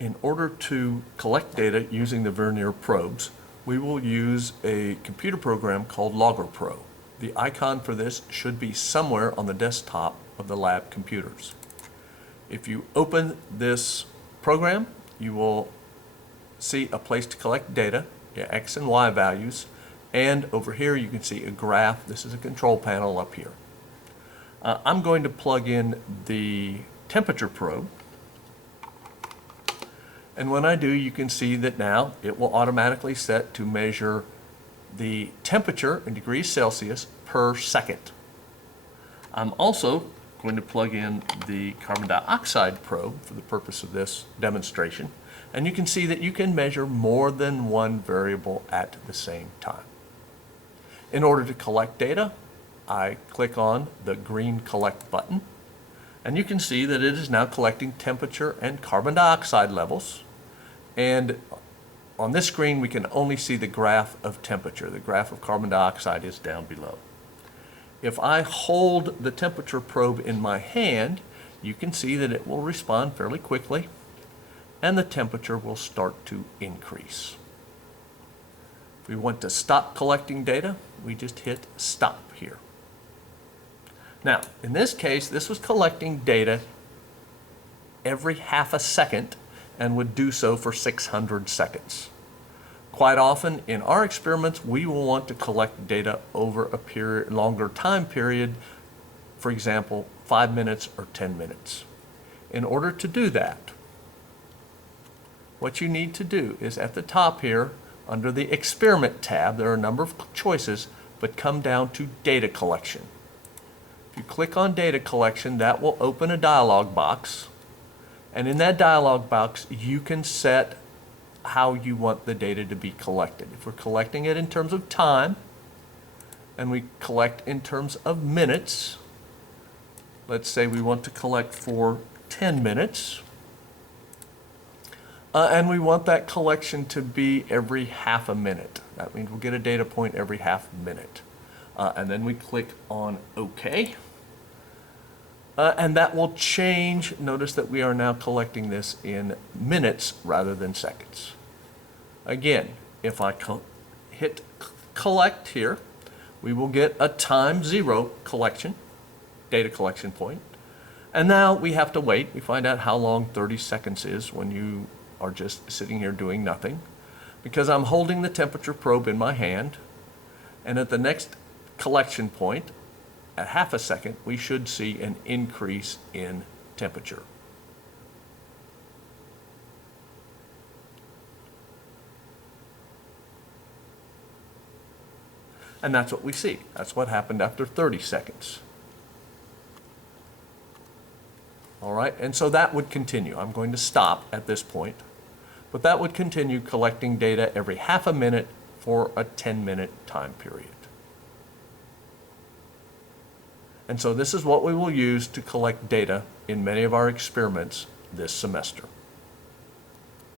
In order to collect data using the Vernier probes, we will use a computer program called Logger Pro. The icon for this should be somewhere on the desktop of the lab computers. If you open this program, you will see a place to collect data, your X and Y values, and over here you can see a graph. This is a control panel up here. I'm going to plug in the temperature probe. And when I do, you can see that now it will automatically set to measure the temperature in degrees Celsius per second. I'm also going to plug in the carbon dioxide probe for the purpose of this demonstration. And you can see that you can measure more than one variable at the same time. In order to collect data, I click on the green Collect button. And you can see that it is now collecting temperature and carbon dioxide levels. And on this screen, we can only see the graph of temperature. The graph of carbon dioxide is down below. If I hold the temperature probe in my hand, you can see that it will respond fairly quickly, and the temperature will start to increase. If we want to stop collecting data, we just hit Stop here. Now, in this case, this was collecting data every half a second and would do so for 600 seconds. Quite often in our experiments, we will want to collect data over a longer time period, for example, 5 minutes or 10 minutes. In order to do that, what you need to do is at the top here, under the Experiment tab, there are a number of choices, but come down to Data Collection. If you click on Data Collection, that will open a dialog box. And in that dialog box, you can set how you want the data to be collected. If we're collecting it in terms of time, and we collect in terms of minutes, let's say we want to collect for 10 minutes, and we want that collection to be every half a minute. That means we'll get a data point every half minute. And then we click on OK. And that will change. Notice that we are now collecting this in minutes rather than seconds. Again, if I hit collect here, we will get a time 0 collection, data collection point. And now we have to wait. We find out how long 30 seconds is when you are just sitting here doing nothing, because I'm holding the temperature probe in my hand. And at the next collection point, at half a second, we should see an increase in temperature. And that's what we see. That's what happened after 30 seconds. All right, and so that would continue. I'm going to stop at this point, but that would continue collecting data every half a minute for a 10-minute time period. And so this is what we will use to collect data in many of our experiments this semester.